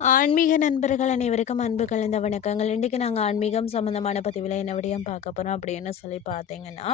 ஆன்மீக நண்பர்கள் அனைவருக்கும் அன்பு கலந்த வணக்கங்கள். இன்றைக்கி நாங்கள் ஆன்மீகம் சம்மந்தமான பதிவில் என்ன விடையும் பார்க்க போகிறோம் அப்படின்னு சொல்லி பார்த்தீங்கன்னா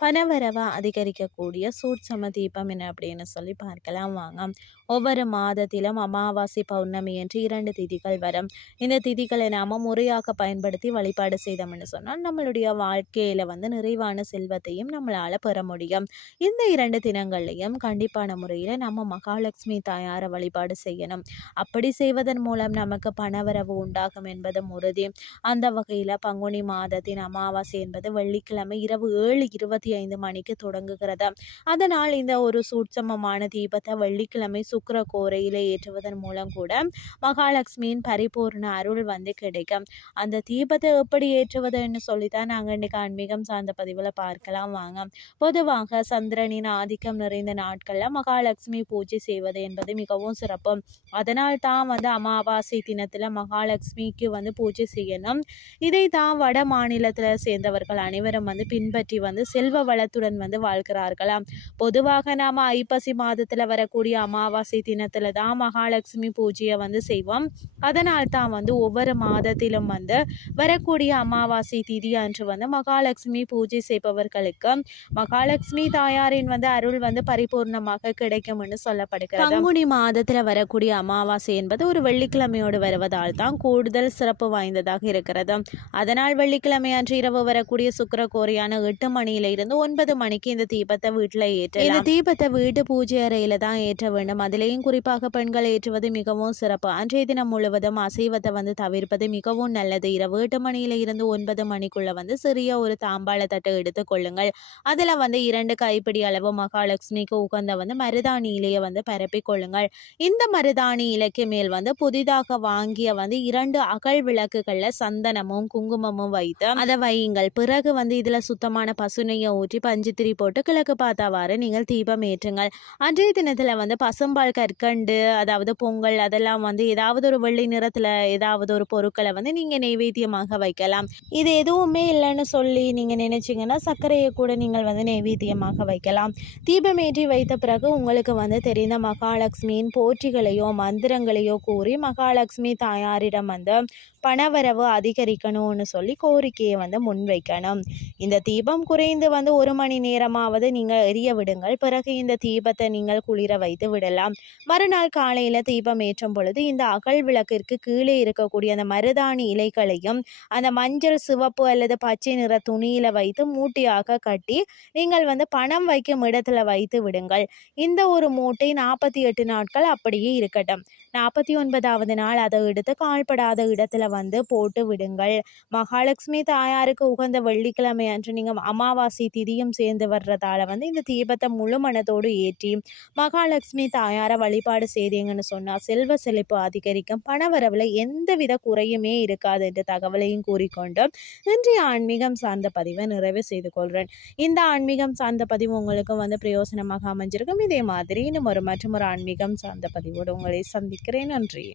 பணவரவை அதிகரிக்கக்கூடிய சூட்சம தீபம் என்ன அப்படின்னு சொல்லி பார்க்கலாம் வாங்க. ஒவ்வொரு மாதத்திலும் அமாவாசை பௌர்ணமி என்று இரண்டு திதிகள் வரும். இந்த திதிகளை நாம் முறையாக பயன்படுத்தி வழிபாடு செய்தோம்னு சொன்னால் நம்மளுடைய வாழ்க்கையில் வந்து நிறைவான செல்வத்தையும் நம்மளால் பெற முடியும். இந்த இரண்டு தினங்கள்லையும் கண்டிப்பான முறையில் நம்ம மகாலட்சுமி தாயாரை வழிபாடு செய்யணும். அப்படி செய்வதன் மூலம் நமக்கு பணவரவு உண்டாகும் என்பது உறுதி. அந்த வகையில் பங்குனி மாதத்தின் அமாவாசை என்பது வெள்ளிக்கிழமை இரவு ஏழு இருபத்தி ஐந்து மணிக்கு தொடங்குகிறது. அதனால் இந்த ஒரு சூட்சமமான தீபத்தை வெள்ளிக்கிழமை சுக்கர கோரையில் ஏற்றுவதன் மூலம் கூட மகாலட்சுமியின் பரிபூர்ண அருள் வந்து கிடைக்கும். அந்த தீபத்தை எப்படி ஏற்றுவதுன்னு சொல்லித்தான் நாங்கள் இன்னைக்கு ஆன்மீகம் சார்ந்த பதிவில் பார்க்கலாம். வாங்க. பொதுவாக சந்திரனின் ஆதிக்கம் நிறைந்த நாட்களில் மகாலட்சுமி பூஜை செய்வது என்பது மிகவும் சிறப்பு. அதனால் தான் வந்து அமா அமாவாசை தினத்தில் மகாலட்சுமிக்கு வந்து பூஜை செய்யணும். இதை தான் வட மாநிலத்தில் சேர்ந்தவர்கள் அனைவரும் வந்து பின்பற்றி வந்து செல்வ வளத்துடன் வந்து வாழ்கிறார்களாம். பொதுவாக நாம் ஐப்பசி மாதத்தில் வரக்கூடிய அமாவாசை தினத்தில் தான் மகாலட்சுமி பூஜையை வந்து செய்வோம். அதனால் தான் வந்து ஒவ்வொரு மாதத்திலும் வந்து வரக்கூடிய அமாவாசை திதி அன்று வந்து மகாலட்சுமி பூஜை செய்பவர்களுக்கு மகாலட்சுமி தாயாரின் வந்து அருள் வந்து பரிபூர்ணமாக கிடைக்கும்னு சொல்லப்படுகிறது. பங்குனி மாதத்தில் வரக்கூடிய அமாவாசை என்பது ஒரு வெள்ளி வெள்ளிக்கிழமையோடு வருவதால் தான் கூடுதல் சிறப்பு வாய்ந்ததாக இருக்கிறது. அதனால் வெள்ளிக்கிழமை அன்று இரவு வரக்கூடிய சுக்கரக்கோரையான எட்டு மணியில இருந்து ஒன்பது மணிக்கு இந்த தீபத்தை வீட்டில் ஏற்ற இந்த தீபத்தை வீட்டு பூஜை அறையில தான் ஏற்ற வேண்டும். அதிலேயும் குறிப்பாக பெண்கள் ஏற்றுவது மிகவும் சிறப்பு. அன்றைய தினம் முழுவதும் அசைவத்தை வந்து தவிர்ப்பது மிகவும் நல்லது. இரவு எட்டு மணியில இருந்து ஒன்பது மணிக்குள்ள வந்து சிறிய ஒரு தாம்பாள தட்டை எடுத்து கொள்ளுங்கள். அதுல வந்து இரண்டு கைப்பிடி அளவு மகாலட்சுமிக்கு உகந்த வந்து மருதாணி இலையை வந்து பரப்பி கொள்ளுங்கள். இந்த மருதாணி இலைக்கு மேல் வந்து புதிய புதிதாக வாங்கிய வந்து இரண்டு அகல் விளக்குகளில் சந்தனமும் குங்குமமும் வைத்து அதை வையுங்கள். பிறகு வந்து இதில் சுத்தமான பசுனையை ஊற்றி பஞ்சுத்திரி போட்டு கிழக்கு பார்த்தாவாறு நீங்கள் தீபம் ஏற்றுங்கள். அன்றைய தினத்தில் வந்து பசும்பால் கற்கண்டு அதாவது பொங்கல் அதெல்லாம் வந்து ஏதாவது ஒரு வெள்ளி நிறத்தில் ஏதாவது ஒரு பொருட்களை வந்து நீங்கள் நெய்வேத்தியமாக வைக்கலாம். இது எதுவுமே இல்லைன்னு சொல்லி நீங்கள் நினைச்சீங்கன்னா சர்க்கரையை கூட நீங்கள் வந்து நெய்வேத்தியமாக வைக்கலாம். தீபம் ஏற்றி வைத்த பிறகு உங்களுக்கு வந்து தெரிந்த மகாலட்சுமியின் போற்றிகளையோ மந்திரங்களையோ கூறி மகாலட்சுமி தாயாரிடம் வந்து பணவரவு அதிகரிக்கணும்னு சொல்லி கோரிக்கையை வந்து முன்வைக்கணும். இந்த தீபம் குறைந்து வந்து ஒரு மணி நேரமாவது நீங்கள் எரிய விடுங்கள். பிறகு இந்த தீபத்தை நீங்கள் குளிர வைத்து விடலாம். மறுநாள் காலையில் தீபம் ஏற்றும் பொழுது இந்த அகல் விளக்கிற்கு கீழே இருக்கக்கூடிய அந்த மருதாணி இலைகளையும் அந்த மஞ்சள் சிவப்பு அல்லது பச்சை நிற துணியில் வைத்து மூட்டையாக கட்டி நீங்கள் வந்து பணம் வைக்கும் இடத்துல வைத்து விடுங்கள். இந்த ஒரு மூட்டை நாற்பத்தி எட்டு நாட்கள் அப்படியே இருக்கட்டும். நாற்பத்தி ஒன்பதாவது நாள். அதை எடுத்து கால்படாத இடத்துல வந்து போட்டு விடுங்கள். மகாலட்சுமி தாயாருக்கு உகந்த வெள்ளிக்கிழமை அன்று நீங்கள் அமாவாசை திதியும் சேர்ந்து வர்றதால வந்து இந்த தீபத்தை முழு மனத்தோடு ஏற்றி மகாலட்சுமி தாயாரை வழிபாடு செய்தீங்கன்னு சொன்னால் செல்வ செழிப்பு அதிகரிக்கும். பணவரவில் எந்தவித குறையுமே இருக்காது என்ற தகவலையும் கூறிக்கொண்டு இன்றைய ஆன்மீகம் சார்ந்த பதிவை நிறைவு செய்து கொள்கிறேன் இந்த ஆன்மீகம் சார்ந்த பதிவு உங்களுக்கு வந்து பிரயோசனமாக அமைஞ்சிருக்கும். இதே மாதிரி இன்னும் ஒரு மற்றும் ஒரு ஆன்மீகம் சார்ந்த பதிவோடு உங்களை சந்திக்கிறேன் நன்றி.